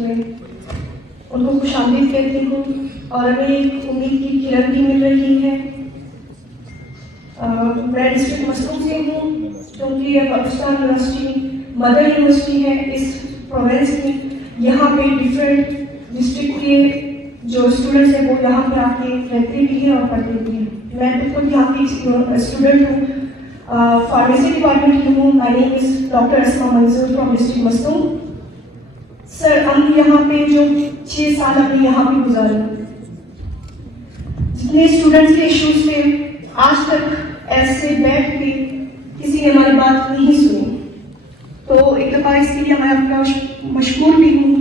में उनको खुशामदीद कहती हूँ और हमें उम्मीद की किरण भी मिल रही है। मैं डिस्ट्रिक्ट मसरूफ से हूँ क्योंकि पाकिस्तान यूनिवर्सिटी मदर यूनिवर्सिटी है इस प्रोविंस में। यहाँ पे डिफरेंट डिस्ट्रिक्ट के जो स्टूडेंट्स हैं वो यहाँ पे आके रहते भी हैं और पढ़ते भी हैं। मैं बिल्कुल यहाँ की स्टूडेंट हूँ, फार्मेसी डिपार्टमेंट की हूँ। माय नेम इज डॉक्टर अस्मा मंजूर फ्रॉम डिस्ट्रिक्ट मसरूफ। सर, हम यहाँ पे जो 6 साल हमने यहाँ पे गुजारे, जितने स्टूडेंट्स के इश्यूज थे, आज तक ऐसे बैठ के किसी ने हमारी बात नहीं सुनी। तो एक दफ़ा इसके लिए मैं आपका मशकूर भी हूँ।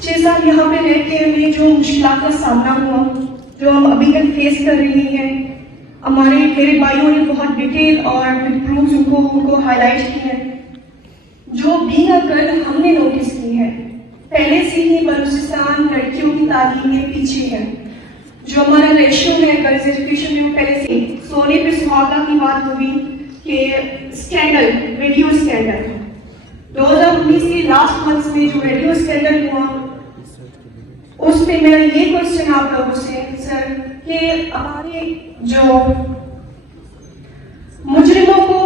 6 साल यहाँ पे रह के हमें जो मुश्किलात का सामना हुआ, जो हम अभी तक फेस कर रही हैं, मेरे भाइयों ने बहुत डिटेल और प्रूफ उनको हाईलाइट की है। जो बीइंग अ गर्ल हमने नोटिस की है, पहले से ही बलूचिस्तान लड़कियों की तालीम में पीछे है। जो हमारा रेशियो है गर्ल्स एजुकेशन में, वो पहले से सोने पे सुहागा की बात हुई कि स्कैंडल, रेडियो स्कैंडल 2019 के लास्ट मंथ में जो रेडियो स्कैंडल हुआ, उसमें मेरा ये क्वेश्चन आप लोगों से सर कि हमारे जो मुजरिमों को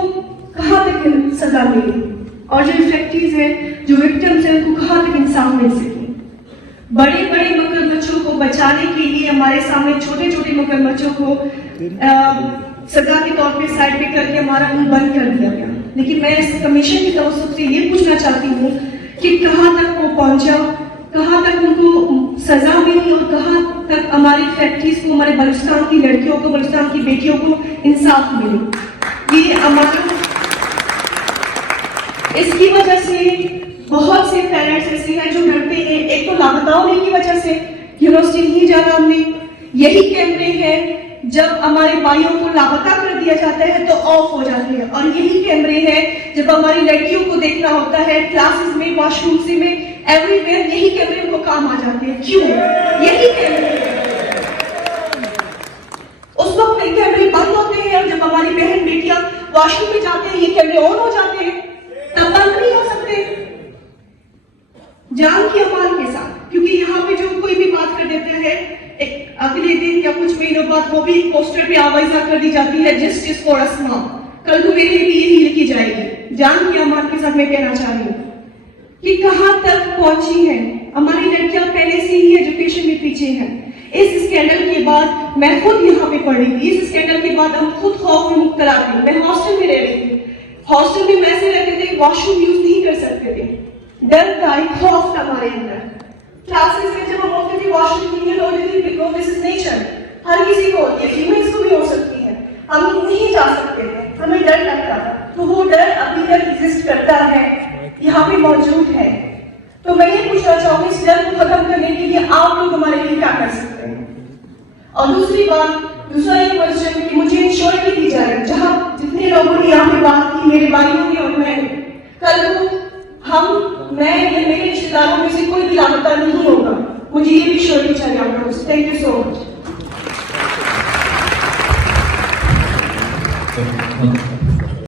कहाँ तक सजा मिली और जो इफेक्टिव है, जो विक्टिम्स है, उनको कहाँ तक इंसाफ मिल सके। बड़े बड़े मगरमच्छों को बचाने के लिए हमारे सामने छोटे छोटे मगरमच्छों को सजा के तौर पे साइड पे करके हमारा मुंह बंद कर दिया गया। लेकिन मैं इस कमीशन की तरफ से ये पूछना चाहती हूँ कि कहाँ तक वो पहुंचा, कहाँ तक उनको सजा मिली और कहाँ तक हमारी फैक्ट्रीज को, हमारे बलूचिस्तान की लड़कियों को, बलूचिस्तान की बेटियों को इंसाफ मिले। ये हमारा, इसकी वजह से बहुत से पेरेंट्स ऐसे हैं जो डरते हैं। एक तो लापता होने की वजह से यूनिवर्सिटी नहीं जाना हमने। यही कैमरे हैं, जब हमारे भाइयों को लापता कर दिया जाता है तो ऑफ हो जाते हैं, और यही कैमरे हैं जब हमारी लड़कियों को देखना होता है क्लासेस में, वॉशरूम्स में, एवरीवेयर, यही कैमरे उनको काम आ जाते हैं। क्यों? यही कैमरे उस वक्त कैमरे बंद होते हैं और जब हमारी बहन बेटियां वॉशरूम में जाते हैं ये कैमरे ऑन हो जाते हैं, तब बंद नहीं हो सकते। जान की अमान के साथ, क्योंकि यहाँ पे जो कोई भी बात कर देता है, एक अगले दिन या कुछ महीनों बाद वो भी पोस्टर पे आवाज़ कर दी जाती है, जस्टिस फॉर अस्मा। कल को मेरे लिए भी यही लिखी जाएगी। जान की अमान के साथ मैं कहना चाह रही हूँ कि कहां तक पहुंची है हमारी लड़कियां, पहले से ही एजुकेशन में पीछे हैं। इस स्कैंडल के बाद मैं खुद यहाँ पे पढ़ी थी। इस स्कैंडल के बाद हम खुद खौफ में मुब्तला थे। मैं हॉस्टल में रह रही थी। हॉस्टल में वैसे रहते थे, वॉशरूम यूज नहीं कर सकते थे। डर था, खौफ था हमारे अंदर। क्लासेस में जब हम होते थे, वॉशरूम यूज होती थी, बिकॉज दिस इज नेचर, हर किसी को होती है, फीमेल्स को भी हो सकती है। हम नहीं जा सकते थे, हमें डर लगता था। तो वो डर अभी तक एग्जिस्ट करता है, यहाँ पे मौजूद है। तो मैं ये पूछना चाहूंगी, इस डर को खत्म करने के लिए आप लोग हमारे लिए क्या कर सकते हैं? और दूसरी बात, दूसरा एक क्वेश्चन कि मुझे इंश्योरिटी दी जाए, जहां जितने लोगों ने यहाँ पे बात की, मेरे भाइयों ने और मैंने, कल को मैं या मेरे रिश्तेदारों में से कोई भी लापता नहीं होगा। मुझे ये भी श्योरिटी चाहिए आप लोगों से। Thank you so much.